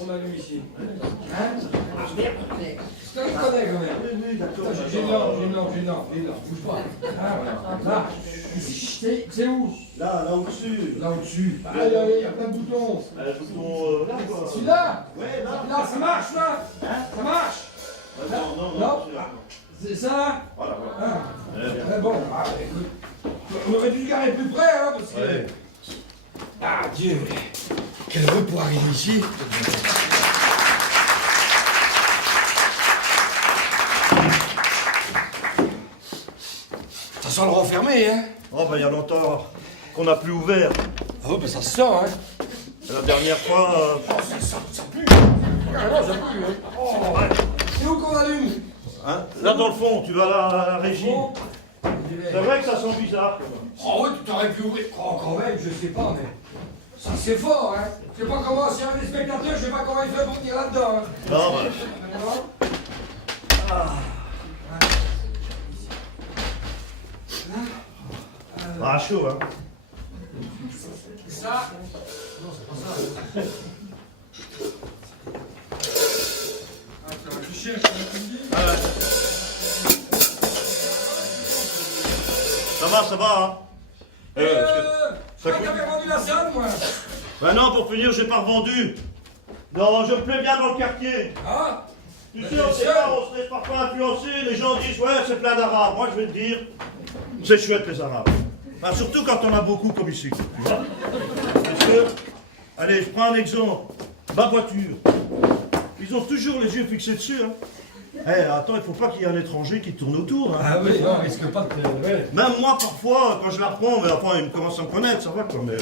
On a lu ici. Hein? C'est un collègue quand même. Gênant. Bouge pas. Ah, voilà. Là. Ici, c'est où? Là au-dessus. Là au-dessus. Ah, il y a plein de boutons. Le bouton là quoi. Celui-là? Ouais, là. Là, ça marche là? Ça marche? Non. C'est ça? Voilà. Ah, bon, écoute. On aurait dû se garer plus près, hein, parce que... Ouais. Ah, Dieu. Quelle route pour arriver ici? Ça sent le renfermé, hein? Oh bah il y a longtemps qu'on n'a plus ouvert. Ah ouais, bah ça se sent, hein? La dernière fois... Oh, ça pue! Carrément, ça pue, hein? Oh, c'est où qu'on allume? Hein, là dans le fond, tu vas à la régie. Bon. C'est vrai que ça sent bizarre quand même. Oh oui, tu t'aurais pu ouvrir. Oh, quand même, je sais pas, mais... Ça, c'est fort, hein? Je sais pas comment, s'il y a des spectateurs, je sais pas comment il fait pour venir là-dedans, hein? Non, bah... Ah, chaud, hein. Ça... Non, c'est pas ça. Ah, tu vas réfléchir, tu me dis? Ah ouais. Ça va, hein. Je crois que t'avais vendu la salle, moi. Ben non, pour finir, j'ai pas revendu. Non, je me plais bien dans le quartier. Ah? Tu sais, on se laisse parfois influencer, les gens disent, ouais, c'est plein d'Arabes. Moi, je vais te dire, c'est chouette, les Arabes. Enfin, surtout quand on a beaucoup comme ici. Tu vois. Parce que, allez, je prends un exemple. Ma voiture. Ils ont toujours les yeux fixés dessus, hein. Eh, attends, il faut pas qu'il y ait un étranger qui tourne autour. Hein. Ah oui, non, on risque pas de... Ouais. Même moi, parfois, quand je la reprends, mais enfin, ils commencent à me connaître, ça va, quoi, mais...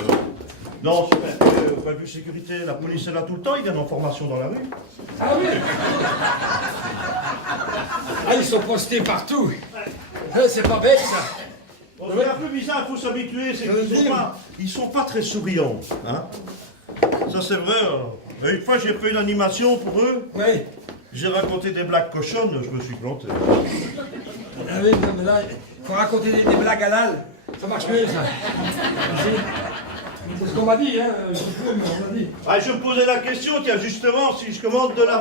Non, c'est vrai, au point de vue sécurité, la police est là tout le temps, ils viennent en formation dans la rue. Ah oui. Ah, ils sont postés partout. C'est pas bête, ça. Bon, c'est un peu bizarre, il faut s'habituer, c'est qu'ils sont pas très souriants. Hein. Ça, c'est vrai. Une fois, j'ai fait une animation pour eux. Oui. J'ai raconté des blagues cochonnes, je me suis planté. Ah oui, non, mais là, il faut raconter des blagues halal. Ça marche mieux, ça. C'est ce qu'on m'a dit, hein. Je sais plus, mais on m'a dit. Ah, je me posais la question, tiens, justement, si je commande de la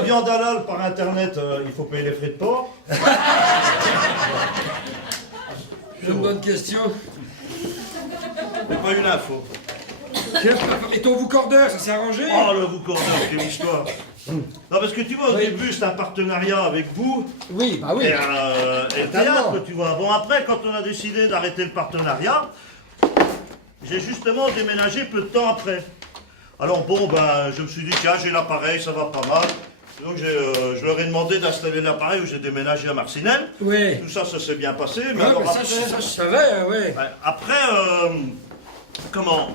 viande halal par Internet, il faut payer les frais de port. C'est une bonne question. C'est pas une info. Et ton vous-cordeur, ça s'est arrangé? Oh, le vous-cordeur, quelle histoire. Non, parce que tu vois, au début, c'est un partenariat avec vous. Oui, bah oui. Et le théâtre, tu vois. Bon, après, quand on a décidé d'arrêter le partenariat, j'ai justement déménagé peu de temps après. Alors bon, ben, je me suis dit, tiens, j'ai l'appareil, ça va pas mal. Donc je leur ai demandé d'installer l'appareil où j'ai déménagé à Marcinelle. Oui. Tout ça, ça s'est bien passé. Mais Ouais, alors mais après, ça, je savais, oui. après, comment?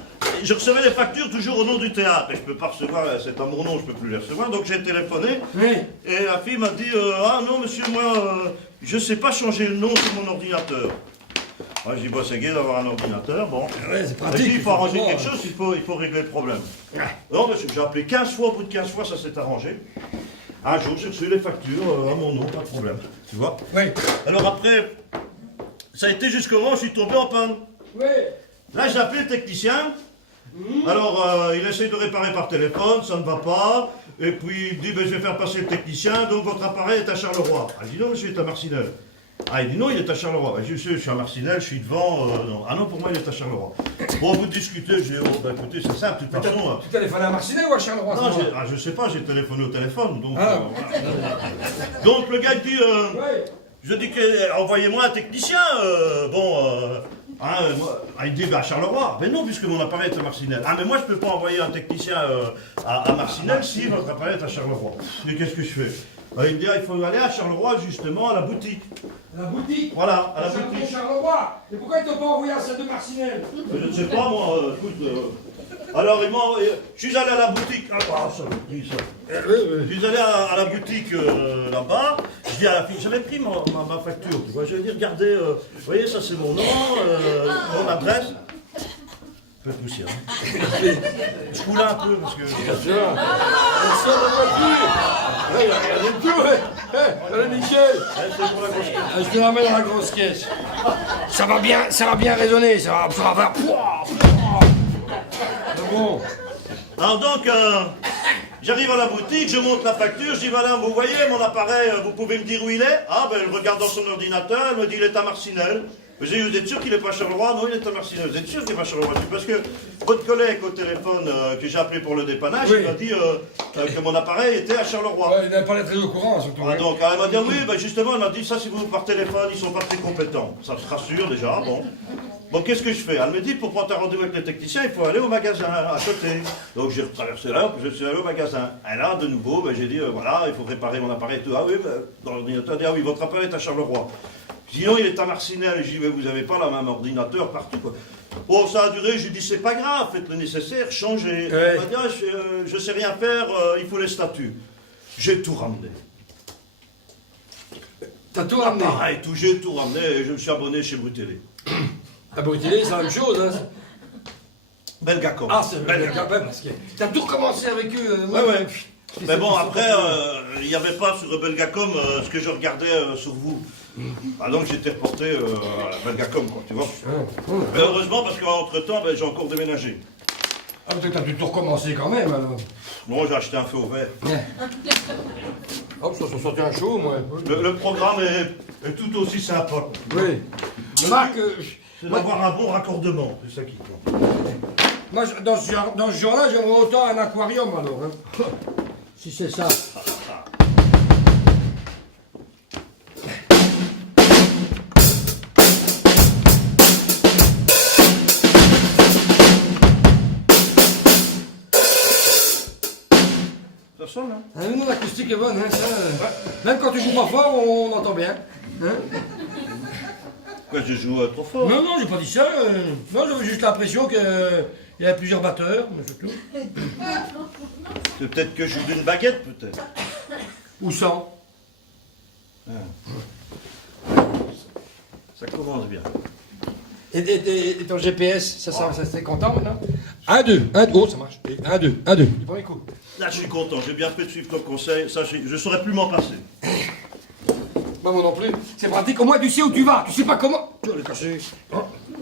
Je recevais les factures toujours au nom du théâtre. Et je peux pas recevoir, c'est à mon nom, je peux plus les recevoir. Donc j'ai téléphoné. Oui. Et la fille m'a dit, ah non, monsieur, moi, je sais pas changer le nom sur mon ordinateur. Moi, j'ai dit, bah, c'est gai d'avoir un ordinateur, bon. Ouais, c'est J'ai pratique. dit, il faut arranger quelque chose, il faut régler le problème. Non, parce que j'ai appelé 15 fois, au bout de 15 fois, ça s'est arrangé. Un jour, j'ai reçu les factures à mon nom, pas de problème, tu vois. Oui. Alors après, ça a été jusqu'au moment où je suis tombé en panne. Oui. Là, j'ai appelé le technicien. Alors, il essaye de réparer par téléphone, ça ne va pas. Et puis, il dit, ben, je vais faire passer le technicien, donc votre appareil est à Charleroi. Ah, il dit, non, monsieur, il est à Marcinelle. Ah, il dit, non, il est à Charleroi. Je dis, je suis à Marcinelle, je suis devant. Non. Ah non, pour moi, il est à Charleroi. Bon, vous discutez, j'ai dit, oh, ben, écoutez, c'est simple, de toute façon. Tu téléphones à Marcinelle ou à Charleroi? Non, je sais pas, j'ai téléphoné au téléphone. Donc, Ah. voilà. Donc le gars, il dit, Oui. je dis, envoyez-moi un technicien. Il dit, bah, à Charleroi. Mais non, puisque mon appareil est à Marcinelle. Ah, mais moi, je peux pas envoyer un technicien à Marcinelle si votre appareil est à Charleroi. Mais qu'est-ce que je fais? Il me dit, il faut aller à Charleroi, justement, à la boutique. La boutique? Voilà, à la boutique. Charleroi. Et pourquoi ils t'ont pas envoyé à celle de Marcinelle? Je ne sais pas, moi, écoute. Alors, je suis allé à la boutique. Ah, ça me dit ça. Je suis allé à la boutique là-bas. Je dis à la fille, j'avais pris ma facture. Tu vois, je lui ai dit, regardez, vous voyez, ça c'est mon nom, mon adresse. peu de poussière. Je coule un peu parce que. Bien sûr. On sort de voiture. Il n'y a rien du tout. Allez, Michel. Je te la mets dans la grosse caisse. Ça va bien résonner, ça va faire. Bon. Alors donc, j'arrive à la boutique, je monte la facture, je dis madame, vous voyez mon appareil, vous pouvez me dire où il est? Ah ben elle regarde dans son ordinateur, elle me dit il est à Marcinelle. Je dis, vous êtes sûr qu'il n'est pas à Charleroi? Non, il est à Marcinelle. Vous êtes sûr qu'il n'est pas à Charleroi? Parce que votre collègue au téléphone que j'ai appelé pour le dépannage, Oui. il m'a dit que mon appareil était à Charleroi. Ouais, il n'avait pas l'air très au courant, surtout. Ah, hein. donc elle m'a dit oui, ben justement, elle m'a dit ça, si vous par téléphone, ils sont pas très compétents. Ça se rassure déjà, bon. Bon, qu'est-ce que je fais? Elle me dit, pour prendre un rendez-vous avec le technicien, il faut aller au magasin, à côté. Donc j'ai traversé là, puis je suis allé au magasin. Et là, de nouveau, ben, j'ai dit, voilà, il faut réparer mon appareil. Tout. Ah oui, ben, dans l'ordinateur, ah oui, votre appareil est à Charleroi. Sinon, il est à Marcinelle. J'ai dit, mais vous n'avez pas la même ordinateur partout, quoi. Bon, ça a duré, j'ai dit, c'est pas grave, faites le nécessaire, changez. Ouais. Elle m'a dit, ah, je sais rien faire, il faut les statuts. J'ai tout ramené. T'as tout ramené. Pareil, tout, j'ai tout ramené et je me suis abonné chez Brutélé. Ah, Brutélé, c'est la même chose, hein. Belgacom. Ah, c'est vrai, quand même, parce que t'as tout recommencé avec eux. Ouais, ouais. Mais bon, après, il n'y avait pas sur Belgacom ce que je regardais sur vous. Ah, donc j'étais reporté à Belgacom, quoi, tu vois. Mais heureusement, parce qu'entre-temps, ben, j'ai encore déménagé. Ah, peut-être que t'as dû tout recommencer quand même, alors. Bon, j'ai acheté un feu au vert. Hop, ça s'est sorti un chaud, moi. Le programme est tout aussi sympa. Oui. Marc, C'est d'avoir un bon raccordement, c'est ça qui compte. moi, dans ce genre-là, j'aimerais autant un aquarium, alors. Hein. Si c'est ça. Ça sonne, hein? Ah, non, l'acoustique est bonne, hein, ça. Même quand tu joues pas fort, on entend bien. Hein? Quoi, je joue trop fort? Non, non, j'ai pas dit ça. Non, j'avais juste l'impression qu'il y avait plusieurs batteurs, mais c'est tout. C'est peut-être que je joue d'une baguette, peut-être. Ou sans. Ça commence bien. Et ton GPS, ça c'est content maintenant? 1, 2, 1, 2, oh ça marche. 1, 2, 1, 2. Du premier coup. Là, je suis content, j'ai bien fait de suivre ton conseil, ça, je ne saurais plus m'en passer. Moi non plus. C'est pratique, au moins tu sais où tu vas. Tu sais pas comment. Tu vas le cacher.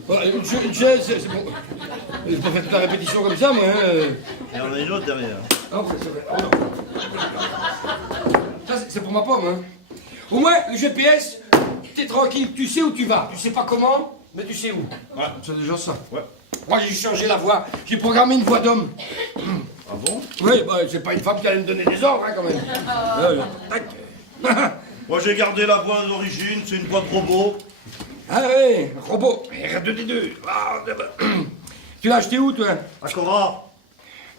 Une chaise, c'est bon. Je peux faire toute la répétition comme ça, moi. Hein. Et on a une autre derrière. Ah, ouais, c'est vrai. Oh, non. Ça, c'est pour ma pomme. Hein. Au moins, le GPS, t'es tranquille. Tu sais où tu vas. Tu sais pas comment, mais tu sais où. Ouais. C'est déjà ça. Ouais. Moi, j'ai changé la voix. J'ai programmé une voix d'homme. Ah bon? Oui, bah, c'est pas une femme qui allait me donner des ordres, hein, quand même. Tac. Moi, j'ai gardé la voix d'origine, c'est une voix de robot. Ah oui, robot. R2D2. Ah, tu l'as acheté où, toi? À Cora.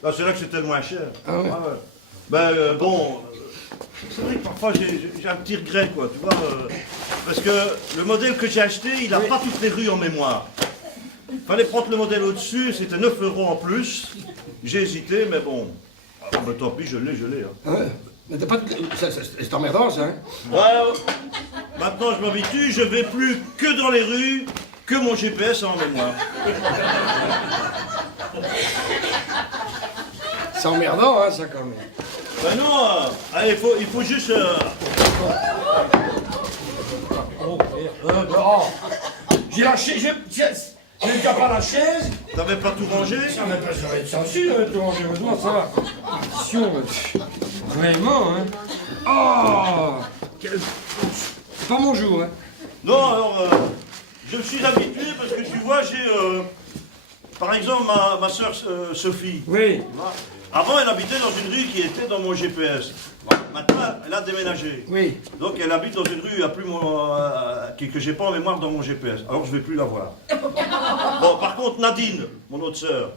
Là, c'est là que c'était le moins cher. Ah ouais. Ben, bon, c'est vrai que parfois j'ai un petit regret, quoi, tu vois. Parce que le modèle que j'ai acheté, il n'a pas toutes les rues en mémoire. Fallait prendre le modèle au-dessus, c'était 9 € en plus. J'ai hésité, mais bon. Ah, ben, tant pis, je l'ai. Hein. Ah ouais. Mais t'as pas de... C'est emmerdant, ça, hein? Ouais, maintenant je m'habitue, je vais plus que dans les rues, que mon GPS en mémoire. C'est emmerdant, hein, ça, quand même. Ben non, allez, il faut juste... Oh, merde. Oh. J'ai lâché... J'ai déjà pas la chaise. T'avais pas tout rangé? Ça va être censure, tout rangé. Heureusement, ça va. Attention, vraiment, hein. Oh, c'est pas mon jour, hein. Non, alors, je me suis habitué parce que tu vois, j'ai... par exemple, ma soeur Sophie. Oui. Avant, elle habitait dans une rue qui était dans mon GPS. Maintenant, elle a déménagé. Oui. Donc, elle habite dans une rue que j'ai pas en mémoire dans mon GPS. Alors, je vais plus la voir. Bon, par contre, Nadine, mon autre sœur,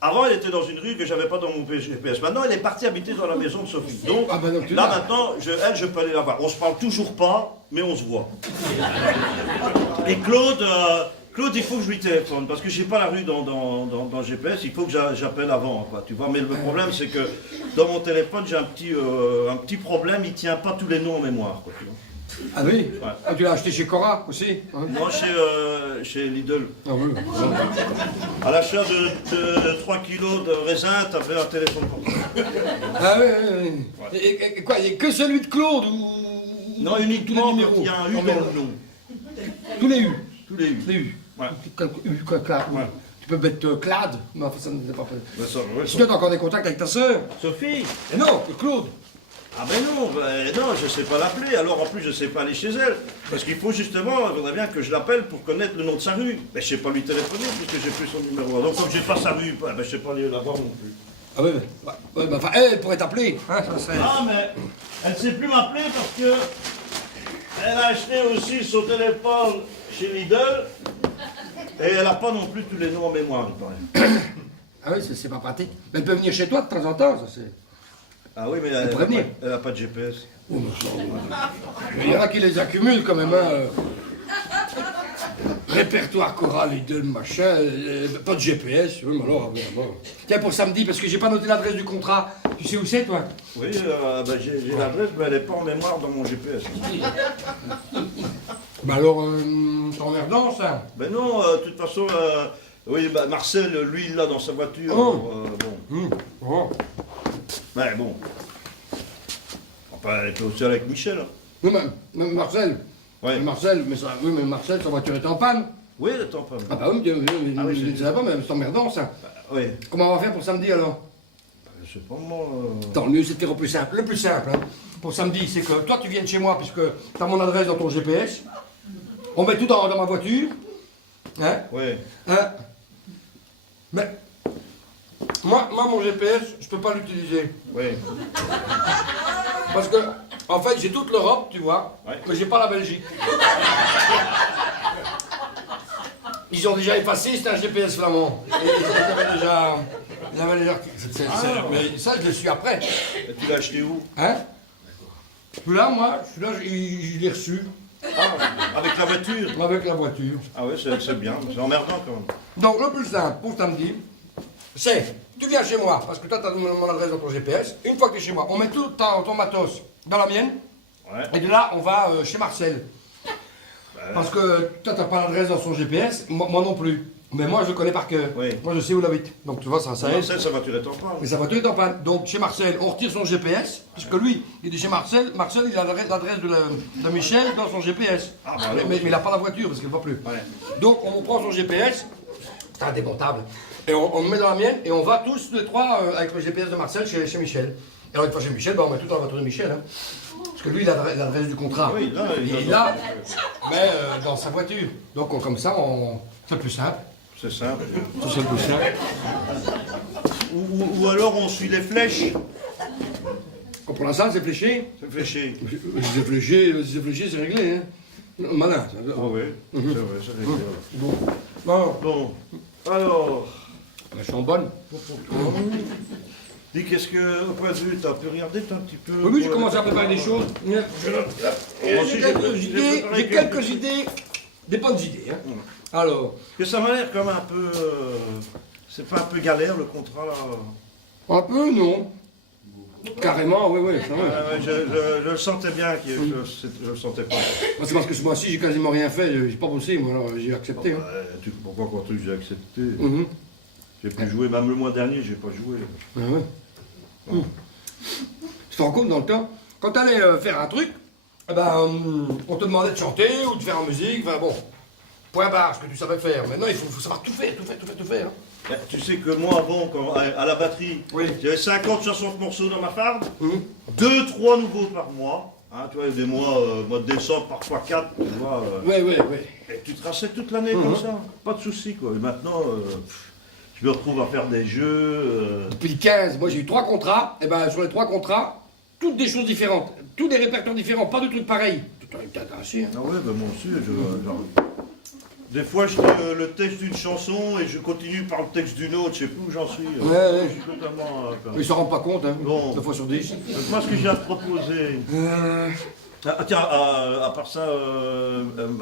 avant, elle était dans une rue que j'avais pas dans mon GPS. Maintenant, elle est partie habiter dans la maison de Sophie. Donc, là, maintenant, je peux aller la voir. On se parle toujours pas, mais on se voit. Et Claude, il faut que je lui téléphone, parce que j'ai pas la rue dans le GPS, il faut que j'appelle avant, quoi, tu vois. Mais le problème, c'est que dans mon téléphone, j'ai un petit problème, il tient pas tous les noms en mémoire, quoi, tu vois. Ah oui. Ouais. Ah, tu l'as acheté chez Cora aussi, hein? Non, chez Lidl. Ah oui. À l'achat de 3 kilos de raisin, t'avais un téléphone portable. Ah oui, oui, oui. Et quoi, il n'y a que celui de Claude ou... Non, tous les uniquement quand numéros. il y a un U Non, dans mais- le nom. Tous les U. Tous les U. Les U. Ouais. Clad. Ouais. Tu peux mettre Clad, mais enfin, ça ne n'est pas... Ouais, ça, ouais, Est-ce que tu as encore des contacts avec ta sœur? Sophie. Et non, et Claude. Ah ben non, je sais pas l'appeler, alors en plus je sais pas aller chez elle. Parce qu'il faut justement, il faudrait bien que je l'appelle pour connaître le nom de sa rue. Mais je sais pas lui téléphoner puisque j'ai plus son numéro. Donc comme j'ai pas sa rue, ben, je sais pas aller la voir non plus. Ah oui, ouais, bah, enfin, elle pourrait t'appeler. Hein, ça serait... Ah mais elle sait plus m'appeler parce que elle a acheté aussi son téléphone chez Lidl et elle a pas non plus tous les noms en mémoire, il paraît. Ah oui, c'est pas pratique. Mais elle peut venir chez toi de temps en temps, ça c'est... Ah oui, mais pourrait venir. elle a pas de GPS. Mais il y en a qui les accumulent quand même, hein. Répertoire choral, idole, machin, pas de GPS, oui, mais alors, bon. Tiens, pour samedi, parce que j'ai pas noté l'adresse du contrat, tu sais où c'est, toi? Oui, ben, j'ai l'adresse, mais elle n'est pas en mémoire dans mon GPS. Bah alors, c'est emmerdant, ça. Ben non, de toute façon, oui, bah, Marcel, lui, il l'a dans sa voiture. Oh. Alors, bon. Oh. Ouais, bon. Enfin, elle était aussi avec Michel. Hein. Oui, mais Marcel. Ouais. Marcel, oui, mais Marcel, sa voiture est en panne. Oui, attends pas. Ah bah oui, Ah oui, je ne savais pas, mais c'est emmerdant, ça. Bah, oui. Comment on va faire pour samedi, alors? Je sais pas, moi. Tant mieux, c'était le plus simple. Le plus simple, hein, pour samedi, c'est que toi, tu viennes chez moi, puisque tu as mon adresse dans ton GPS. On met tout dans ma voiture. Hein? Oui. Hein? Mais, moi, mon GPS, je peux pas l'utiliser. Oui. Parce que, en fait, j'ai toute l'Europe, tu vois, Ouais. mais j'ai pas la Belgique. Ils ont déjà effacé, c'était un GPS flamand. Et ils avaient déjà... Mais ça, je le suis après. Et tu l'as acheté où? Hein? Celui-là, moi, je l'ai reçu Ah, avec la voiture. avec la voiture. Ah oui, c'est bien, c'est emmerdant quand même. Donc, le plus simple pour samedi, c'est, tu viens chez moi, parce que toi, tu as mon adresse dans ton GPS. Une fois que tu es chez moi, on met tout ton matos dans la mienne. Ouais. Et de là, on va chez Marcel. Parce que toi, tu n'as pas l'adresse dans son GPS, moi non plus. Mais moi, je le connais par cœur. Oui. Moi, je sais où il habite. Donc, tu vois, ça aide. Marcel, sa voiture est en panne. Mais sa voiture est en panne. Donc, chez Marcel, on retire son GPS, puisque lui, il est chez Marcel. Marcel, il a l'adresse de Michel dans son GPS. Ah, bah alors. mais il n'a pas la voiture, parce qu'il ne va plus. Ouais. Donc, on prend son GPS, c'est indémontable, et on le met dans la mienne, et on va tous les trois, avec le GPS de Marcel, chez Michel. Et alors, une fois chez Michel, on met tout dans la voiture de Michel. Hein. Parce que lui, il a l'adresse du contrat. Oui, là, il l'a, mais dans sa voiture. Donc, comme ça, c'est plus simple. C'est simple. C'est plus simple. Ou alors on suit les flèches. Pour l'instant, c'est fléché. C'est fléché. C'est fléché, c'est réglé. Hein. Malin. Ça. Ah oui, c'est vrai, c'est réglé. Bon. Bon. Bon, alors, Elles sont bonnes. dis qu'est-ce que, au point de vue, t'as pu regarder un petit peu. Oui, j'ai commencé à préparer des choses. J'ai quelques idées, des bonnes idées. Hein. Alors, Que ça m'a l'air comme un peu. C'est pas un peu galère le contrat là. un peu, non. Carrément, oui, oui. Ouais, ouais, je le sentais bien, je le sentais pas. C'est parce que ce mois-ci, j'ai quasiment rien fait, j'ai pas bossé, moi, alors j'ai accepté. Hein. Pourquoi quand tu j'ai accepté Mhm. J'ai pu jouer, même le mois dernier, j'ai pas joué. Ah ouais. Tu te rends compte dans le temps, quand tu allais faire un truc, eh ben, on te demandait de chanter ou de faire en musique, enfin bon, point barre, ce que tu savais faire. Maintenant, il faut savoir tout faire, tout faire, tout faire, tout faire. Hein. Tu sais que moi, avant, à la batterie, Oui. j'avais 50, 60 morceaux dans ma farde, Mhm. 2, 3 nouveaux par mois. Hein, tu vois, il y a des mois, mois de décembre, parfois 4, tu vois. Ouais, ouais, ouais. Et tu traçais toute l'année comme ça, pas de soucis quoi. Et maintenant, je me retrouve à faire des jeux. Depuis le 15, moi j'ai eu 3 contrats, et ben sur les 3 contrats, toutes des choses différentes, tous des répertoires différents, pas de trucs pareils. Tout est intéressé, hein. Ah ouais, ben moi aussi, des fois je lis le texte d'une chanson et je continue par le texte d'une autre, je sais plus où j'en suis. Ouais. Je suis totalement. Ils s'en rendent pas compte, hein, Bon. 2 fois sur 10. Donc, moi, ce que j'ai à te proposer. Ah, tiens, à part ça,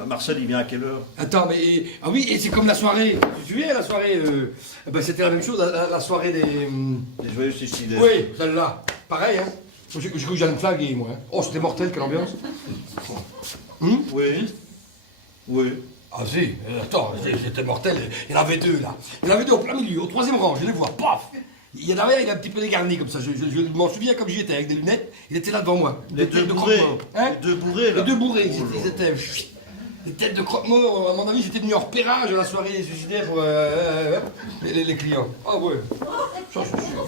Marcel, il vient à quelle heure? Attends, mais. Ah oui, et c'est comme la soirée. Tu te souviens, la soirée ben, c'était la même chose, la soirée des. Les joyeux Céciles. Oui, celle-là. Pareil, hein. J'ai cru que j'allais me flaguer, moi. Hein. Oh, c'était mortel, quelle ambiance. Oui. Oui. Ah si, attends, c'était mortel. Il y en avait deux, là. Il y en avait deux au plein milieu, au troisième rang, je les vois, paf. Il y en avait, il a un petit peu dégarni comme ça. Je m'en souviens comme j'y étais, avec des lunettes. Il était là devant moi. Les deux bourrés. Hein? Les deux bourrés, là. Les deux bourrés, ils étaient... Des têtes de croque-mort, à mon avis, j'étais venu en repérage à la soirée suicidaire pour les clients. Ah ouais, ça c'est sûr.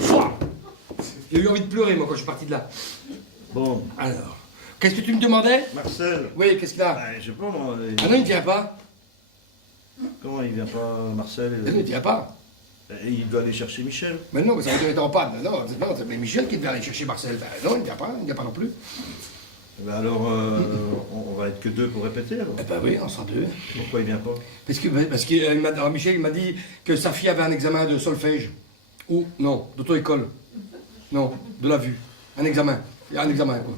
Fouah. J'ai eu envie de pleurer, moi, quand je suis parti de là. Bon, Alors, qu'est-ce que tu me demandais? Marcel. Oui, qu'est-ce qu'il a? Je sais pas, moi. Ah non, il ne vient pas. Comment il vient pas, Marcel? Il ne vient pas. Il doit aller chercher Michel. Mais non, mais ça va être en panne. Non, c'est Michel qui devait aller chercher Marcel. Ben non, il ne vient pas non plus. Ben alors, on va être que deux pour répéter, alors. Eh ben oui, on sera deux. Pourquoi il vient pas? Parce que Michel il m'a dit que sa fille avait un examen de solfège. Ou, non, d'auto-école. Non, de la vue. Un examen. Il y a un examen, quoi.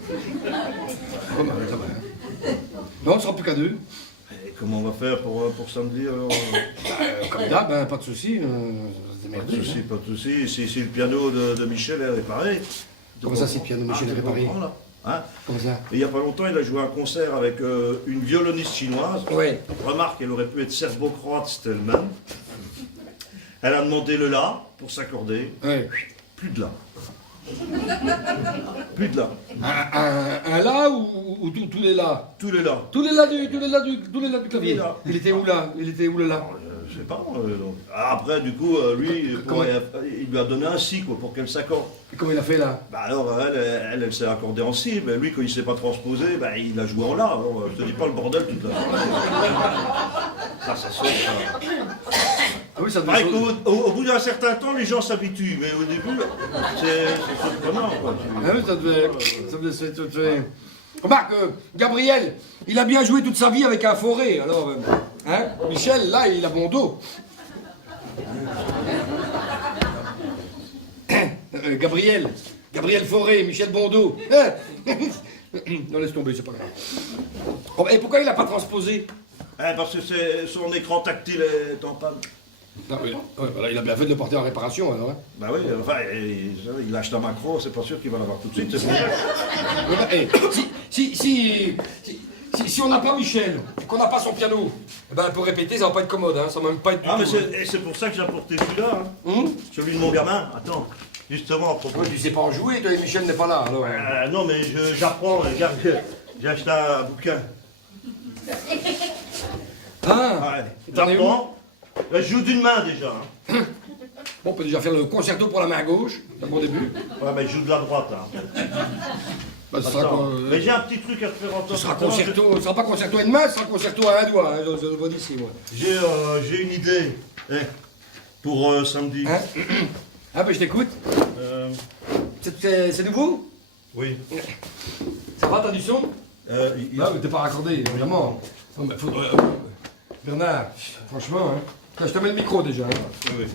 Comme un examen. Hein. Non, on ne sera plus qu'à deux. Et comment on va faire pour samedi, alors? Comme d'hab, hein, pas de soucis. Pas de soucis, pas de soucis. Si le piano de Michel est réparé... Comment ça, si le piano de Michel est réparé? Hein? Comment ça? Et il n'y a pas longtemps, il a joué un concert avec une violoniste chinoise. Oui. Remarque, elle aurait pu être serbo-croate, c'était elle-même. Elle a demandé le La pour s'accorder. Oui. Plus de La. Plus de La. Un là ou tous les là? Tous les La. Tous les là du clavier. Là. Il était où là? Il était où le là? Je sais pas. Donc. Après, du coup, lui, il lui a donné un Si quoi, pour qu'elle s'accorde. Et comment il a fait là? Bah alors, elle s'est accordée en Si, mais lui, quand il ne s'est pas transposé, bah, il a joué en La. Alors, je te dis pas le bordel toute la ça saute, ça. Ah oui, ça devait Pareil au bout d'un certain temps, les gens s'habituent, mais au début, c'est surprenant. Quoi. Ah oui, ça devait se faire. Remarque, Gabriel, il a bien joué toute sa vie avec un forêt, alors, hein, Michel, là, il a bon dos. Gabriel Forêt, Michel Bondeau. Non, laisse tomber, c'est pas grave. Oh, et pourquoi il n'a pas transposé? Parce que son écran tactile est en panne. Non, oui, voilà, il a bien fait de le porter en réparation, alors. Hein. Bah oui, enfin, il achète un macro, c'est pas sûr qu'il va l'avoir tout de suite. C'est pour ça. Si on n'a pas Michel, et qu'on n'a pas son piano, eh ben, pour répéter, ça va pas être commode, hein, ça va même pas être... Ah, mais c'est pour ça que j'ai apporté celui-là, hein. Celui de mon gamin. Attends, justement, à propos... Ouais, tu sais pas en jouer, toi, Michel n'est pas là, alors... non, mais j'apprends, regarde, j'ai acheté un bouquin. Ah, Ouais, t'apprends. Je joue d'une main, déjà. Hein. Bon, on peut déjà faire le concerto pour la main gauche, c'est un bon début. Ouais, mais je joue de la droite, hein. Bah, ce sera, Attends, mais j'ai un petit truc à te faire entendre. ce sera concerto, ce sera pas concerto à une main, ce sera concerto à un doigt, hein, je le vois d'ici, moi. J'ai une idée pour samedi. Hein? Ah, ben je t'écoute. C'est nouveau? Oui. Ça va, t'as du son? Il- Ah, mais t'es pas raccordé, évidemment. Non, mais Bernard, franchement, hein. Tiens, je te mets le micro déjà. Hein. Oui.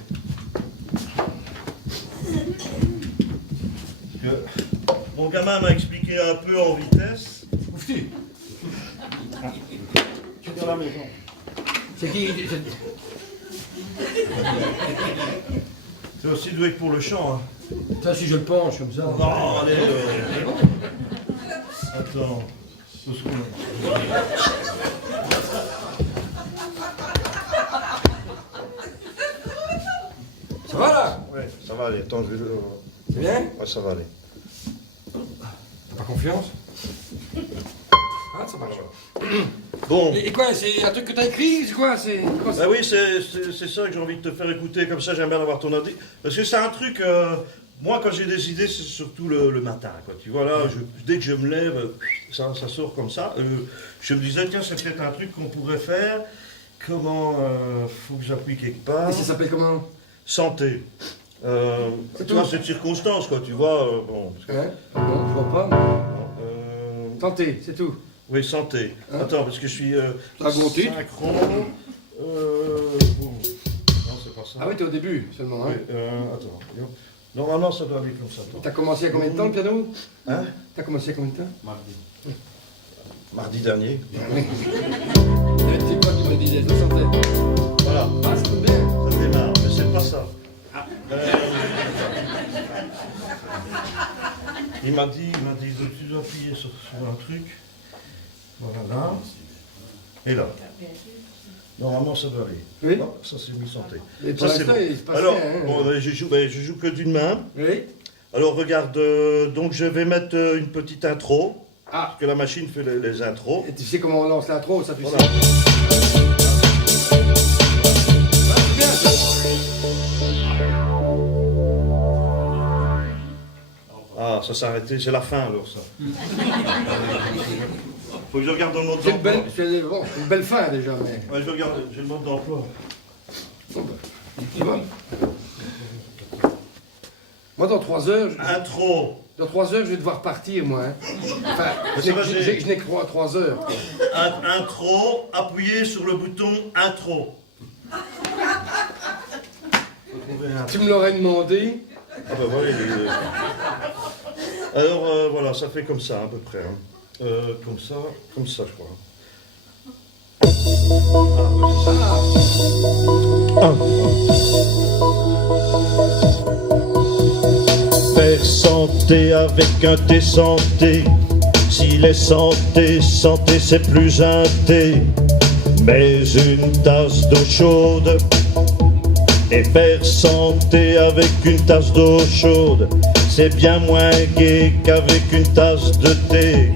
Mon gamin m'a expliqué un peu en vitesse. Oufti. Tu es dans la maison. C'est qui? C'est aussi doué que pour le chant. Hein. Ça, si je le penche comme ça. Non, allez. Attends. Deux secondes. Ça va là? Ouais, ça va aller. Attends, je vais le. C'est bien? Ouais, ça va aller. T'as pas confiance? Ah, ça marche. Bon. Et quoi? C'est un truc que t'as écrit? C'est quoi? C'est quoi, Bah oui, c'est ça que j'ai envie de te faire écouter, comme ça j'aime bien avoir ton avis. Parce que c'est un truc, moi quand j'ai des idées, c'est surtout le matin, quoi. Tu vois là, dès que je me lève, ça sort comme ça. Je me disais, tiens, c'est peut-être un truc qu'on pourrait faire. Comment, faut que j'appuie quelque part. Et ça s'appelle comment? Santé. Tu vois, cette circonstance, quoi, tu vois, bon. Hein? Bon, je vois pas. Santé, c'est tout. Oui, santé. Hein? Attends, parce que je suis Un bon titre. synchro. Bon. Non, c'est pas ça. Ah oui, t'es au début seulement, hein? Oui, attends. Normalement, ça doit aller comme ça. Attends. T'as commencé à combien de temps le piano? Hein? T'as commencé à combien de temps? Mardi dernier. C'est quoi qui me disait? Je le sentais. Voilà, Ah, ça tombe bien. ça démarre, mais c'est pas ça. il m'a dit, tu dois appuyer sur un truc. Voilà, là. Et là. Normalement, ça doit aller. Oui. Non, ça c'est mis santé. Et pour Ça c'est l'instant, bon. il se passe Alors, rien, hein. bon, je joue que d'une main. Oui. Alors regarde, donc je vais mettre une petite intro. Ah. Parce que la machine fait les intros. Et tu sais comment on lance l'intro, ça tu Voilà. sais. Ah, c'est bien, ça. Ah, ça s'est arrêté, c'est la fin alors ça. Faut que je regarde dans le mode C'est une d'emploi. bon, une belle fin déjà, mais. Ouais, je regarde, j'ai le mode d'emploi. Bon, bah, tu vois. Moi, dans 3 heures, Intro. dans 3 heures, je vais devoir partir, moi. Hein. Enfin, Mais ça va, je n'ai que 3 heures. Intro, appuyez sur le bouton intro. Tu me l'aurais demandé. Ah bah voilà, alors voilà, ça fait comme ça à peu près. Hein. Comme ça, je crois. Faire santé avec un thé santé. S'il est santé, santé c'est plus un thé. Mais une tasse d'eau chaude. Et faire santé avec une tasse d'eau chaude, c'est bien moins gai qu'avec une tasse de thé.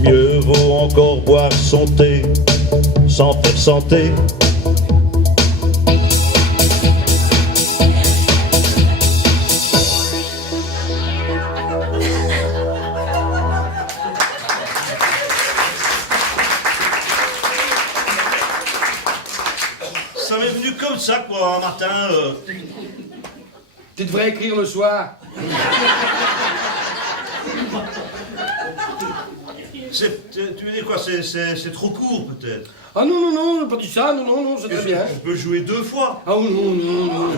Mieux vaut encore boire son thé sans faire santé. Ça m'est venu comme ça, quoi, un matin. Tu devrais écrire le soir. Tu veux dire quoi, c'est trop court peut-être. Ah non, non, non, pas dit ça, non, non, non, c'est très bien. On peut jouer 2 fois. Ah non, non, non.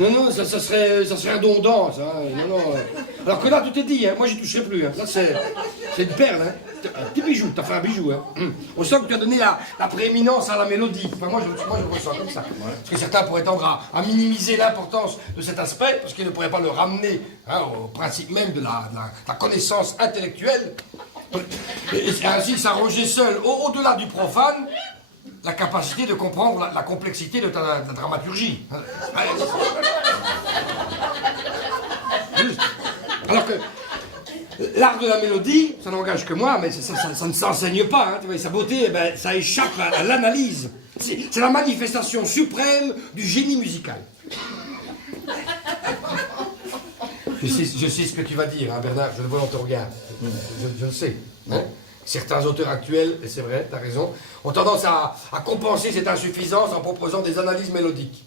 Non, non, ça serait redondant, ça. Non, non. Alors que là, tout est dit, hein. Moi, j'y toucherai plus. Hein. Ça, c'est une perle, hein. Un petit bijou, t'as fait un bijou, hein. On sent que tu as donné la prééminence à la mélodie. Enfin, moi, je le ressens comme ça. Parce que certains pourraient tendre à minimiser l'importance de cet aspect, parce qu'ils ne pourraient pas le ramener hein, au principe même de la connaissance intellectuelle. Et ainsi s'arroger seul, au-delà du profane, la capacité de comprendre la complexité de ta dramaturgie. Juste. Alors que l'art de la mélodie, ça n'engage que moi, mais ça ne s'enseigne pas. Hein, tu vois, sa beauté, eh ben, ça échappe à l'analyse. C'est la manifestation suprême du génie musical. Je sais ce que tu vas dire, hein, Bernard, je le vois dans ton regard. Je le sais. Hein. Certains auteurs actuels, et c'est vrai, tu as raison, ont tendance à compenser cette insuffisance en proposant des analyses mélodiques.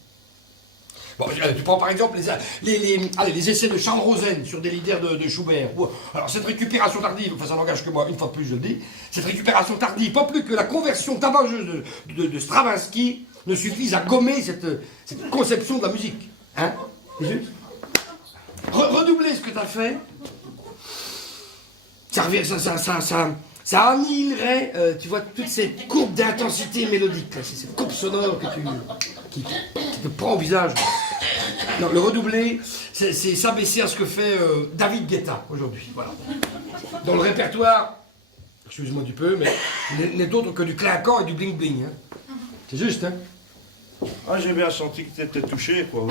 Bon, tu prends par exemple les essais de Charles Rosen sur des leaders de Schubert. Alors cette récupération tardive, enfin ça n'engage que moi, une fois de plus je le dis, cette récupération tardive, pas plus que la conversion tabageuse de Stravinsky, ne suffisent à gommer cette conception de la musique. Hein? C'est juste. Redoubler ce que tu as fait, ça annihilerait, tu vois, toute cette courbe d'intensité mélodique, là, cette courbe sonore qui te prend au visage. Non, le redoubler, c'est s'abaisser à ce que fait David Guetta aujourd'hui. Voilà. Dans le répertoire, excuse-moi du peu, mais n'est d'autre que du clinquant et du bling-bling. Hein. C'est juste, hein? Ah, j'ai bien senti que t'étais touché, quoi.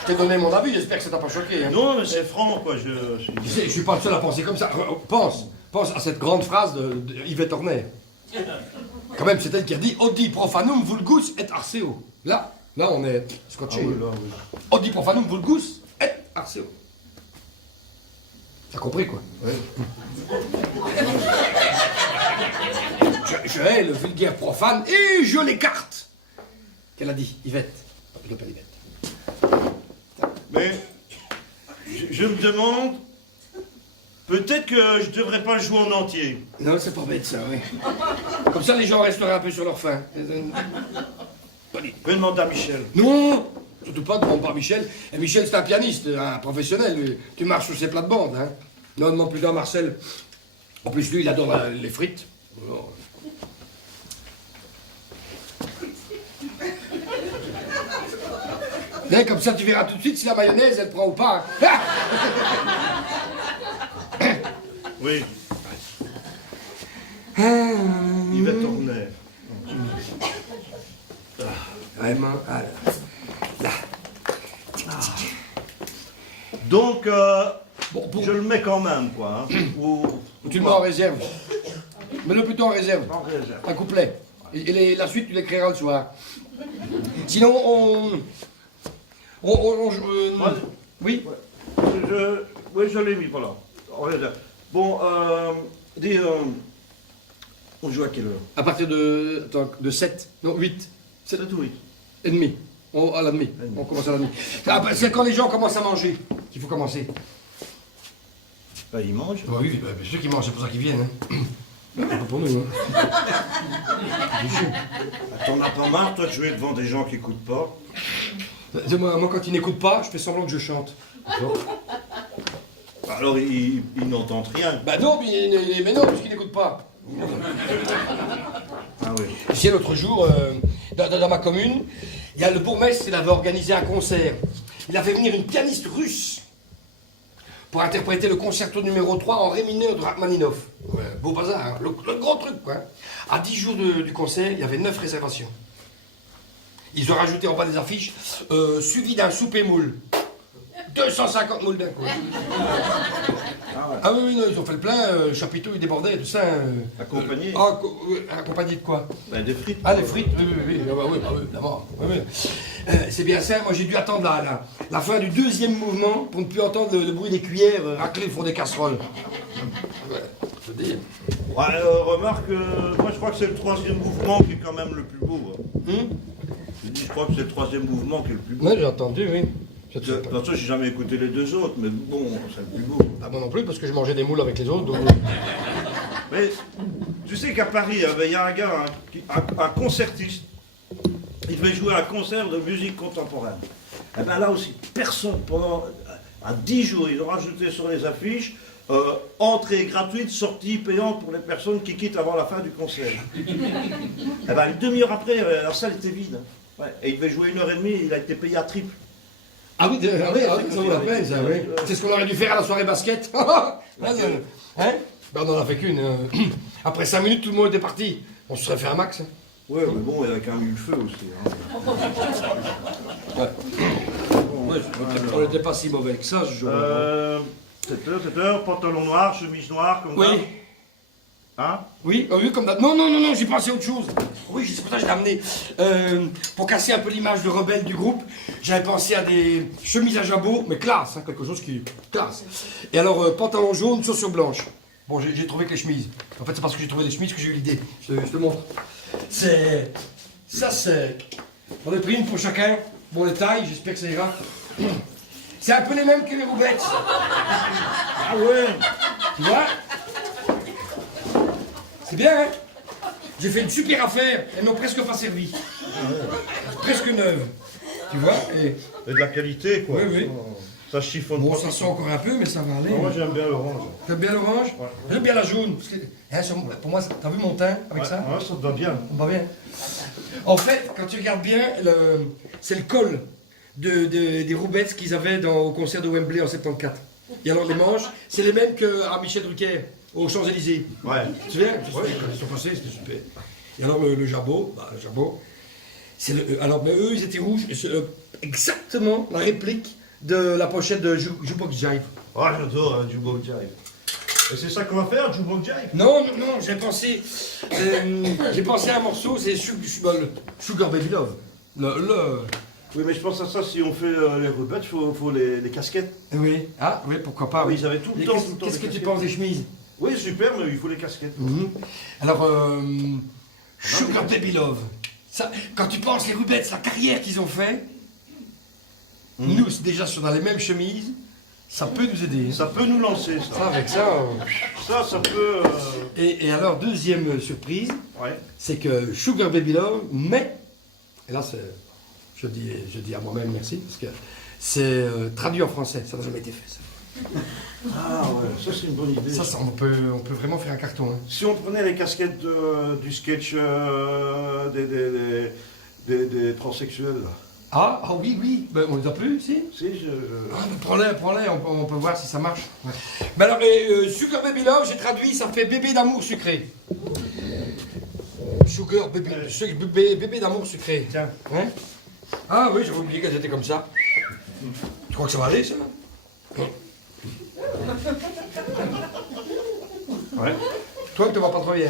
Je t'ai donné mon avis, j'espère que ça t'a pas choqué. Hein. Non, mais c'est franc, quoi. Tu sais, je suis pas le seul à penser comme ça. Pense à cette grande phrase de Yvette Horner. Quand même, c'est elle qui a dit Odi profanum vulgus et arceo. Là, on est scotché. Ah oui, là, oui. Odi profanum vulgus et arceo. T'as compris, quoi? Oui. Je hais le vulgaire profane et je l'écarte. Qu'elle a dit, Yvette. Je l'appelle Yvette. Mais je me demande, peut-être que je devrais pas le jouer en entier. Non, c'est pas bête ça, oui. Comme ça, les gens resteraient un peu sur leur faim. Je vais demander à Michel. Non, surtout pas, demande pas à Michel. Et Michel, c'est un pianiste, un professionnel. Lui. Tu marches sur ses plates-bandes. Hein. Non, demande plutôt à Marcel. En plus, lui, il adore les frites. Alors, Hein, comme ça, tu verras tout de suite si la mayonnaise, elle prend ou pas. Hein. Oui. Yvette Tournay. Vraiment, alors. Là. Donc, Bon, je le mets quand même, quoi. Hein. Ou tu le mets en réserve. Mets-le plutôt en réserve. en réserve. Un couplet. Et la suite, tu l'écriras le soir. Sinon, oui. Oui, je l'ai mis, voilà. En réserve. Bon, dis, on joue à quelle heure? À partir de 7, non 8, 7 ou 8? et demi. À la demi. On commence à la demi. C'est quand les gens commencent à manger qu'il faut commencer. Bah, ils mangent. Bah oui, bien sûr qu'ils mangent, c'est pour ça qu'ils viennent. Hein. Pas pour nous. Hein. T'en as pas marre, toi, de jouer devant des gens qui écoutent pas? Moi, quand ils n'écoutent pas, je fais semblant que je chante. Alors, ils n'entendent rien. Bah non, mais non, puisqu'ils n'écoutent pas. Ah oui. Tu sais, l'autre jour, dans ma commune, il y a le bourgmestre, il avait organisé un concert. Il a fait venir une pianiste russe pour interpréter le concerto numéro 3 en ré mineur de Rachmaninoff. Ouais, beau bazar, hein. Le gros truc, quoi. À 10 jours du concert, il y avait 9 réservations. Ils ont rajouté en bas des affiches, suivi d'un souper moule. 250 moules d'un coup. Ah oui, non, ils ont fait le plein, le chapiteau il débordait, tout ça. Accompagné Accompagné de quoi? Ben, des frites. Ah, les frites, oui, évidemment. Oui. C'est bien ça, moi j'ai dû attendre la fin du deuxième mouvement pour ne plus entendre le bruit des cuillères racler le fond des casseroles. Ouais, je veux dire. Ouais, remarque, moi je crois que c'est le troisième mouvement qui est quand même le plus beau. Je crois que c'est le troisième mouvement qui est le plus beau. Oui, j'ai entendu, oui. De toute façon, j'ai jamais écouté les deux autres, mais bon, c'est le plus beau. Ah, moi non plus, parce que je mangeais des moules avec les autres. Donc... Mais tu sais qu'à Paris, il y a un gars, un concertiste, il devait jouer un concert de musique contemporaine. Et bien là aussi, personne, pendant à 10 jours, ils ont rajouté sur les affiches entrée gratuite, sortie payante pour les personnes qui quittent avant la fin du concert. Et bien une demi-heure après, la salle était vide. Ouais. Et il devait jouer 1h30 et il a été payé à triple. Ah oui, ça vaut la peine, ça, oui. C'est ce qu'on aurait dû faire à la soirée basket. Hein? Ben, on en a fait qu'une. Après 5 minutes, tout le monde était parti. On se serait fait un max. Hein. Ouais, mais bon, il y a quand même eu le feu aussi. Hein. Ouais. On n'était pas si mauvais que ça, ce jour-là. 7h, pantalon noir, chemise noire, comme ça. Oui. Hein? Oui, comme ça. Non, j'ai pensé à autre chose. Oui, c'est pour ça que je l'ai amené. Pour casser un peu l'image de rebelle du groupe, j'avais pensé à des chemises à jabot, mais classe, hein, quelque chose qui... classe. Et alors, pantalon jaune, chaussures blanches. Bon, j'ai trouvé que les chemises. En fait, c'est parce que j'ai trouvé les chemises que j'ai eu l'idée. Je te montre. C'est... Ça, c'est... On a pris une pour chacun. Bon, les tailles, j'espère que ça ira. C'est un peu les mêmes que les roubettes. Ah ouais. Tu vois? C'est bien, hein? J'ai fait une super affaire, elles n'ont presque pas servi. Presque neuve. Tu vois? Et de la qualité, quoi. Oui. Ça chiffonne bon, pas. ça sent encore un peu, mais ça va aller. Moi, j'aime bien l'orange. T'aimes bien l'orange? Ouais. J'aime bien la jaune. Parce que, hein, pour moi, t'as vu mon teint avec ça? Ouais, ça te va bien. Ça va bien. En fait, quand tu regardes bien, c'est le col des roubettes qu'ils avaient au concert de Wembley en 74. Et alors les manches, c'est les mêmes qu'à Michel Drucker, aux Champs-Élysées. Ouais. Tu te souviens? Ils sont passés, c'était super. Et alors le jabot, c'est alors mais eux ils étaient rouges, et c'est exactement la réplique de la pochette de Jukebox Jive. Oh, j'adore Jukebox Jive. Et c'est ça qu'on va faire, Jukebox Jive? Non, j'ai pensé à un morceau, c'est Sugar Baby Love. Oui, mais je pense à ça, si on fait les roubettes, il faut les casquettes. Oui, oui, pourquoi pas. Oui, ils avaient tout le temps. Qu'est-ce que tu penses des chemises? Oui, super, mais il faut les casquettes. Alors, Sugar Baby Love. Ça, quand tu penses les roubettes, la carrière qu'ils ont fait, nous, c'est déjà dans les mêmes chemises, ça peut nous aider. Hein. Ça peut nous lancer, ça. Ça, avec ça... Ça peut... Et alors, deuxième surprise, ouais. C'est que Sugar Baby Love, mais... Et là, je dis à moi-même merci, parce que c'est traduit en français, ça n'a jamais été fait, ça. Ah ouais, ça c'est une bonne idée. Ça, on peut vraiment faire un carton. Hein. Si on prenait les casquettes du sketch des transsexuels, là. Ah oui, oui. Ben, on les a plus, si. Si, Ah, ben, prends-les, on peut voir si ça marche. Ouais. Mais alors, Sugar Baby Love, j'ai traduit, ça fait bébé d'amour sucré. Sugar Baby, bébé d'amour sucré. Tiens. Hein? Ah oui, j'avais oublié qu'elles étaient comme ça. Tu crois que ça va aller, ça? Ouais. Toi, tu vas pas trop bien.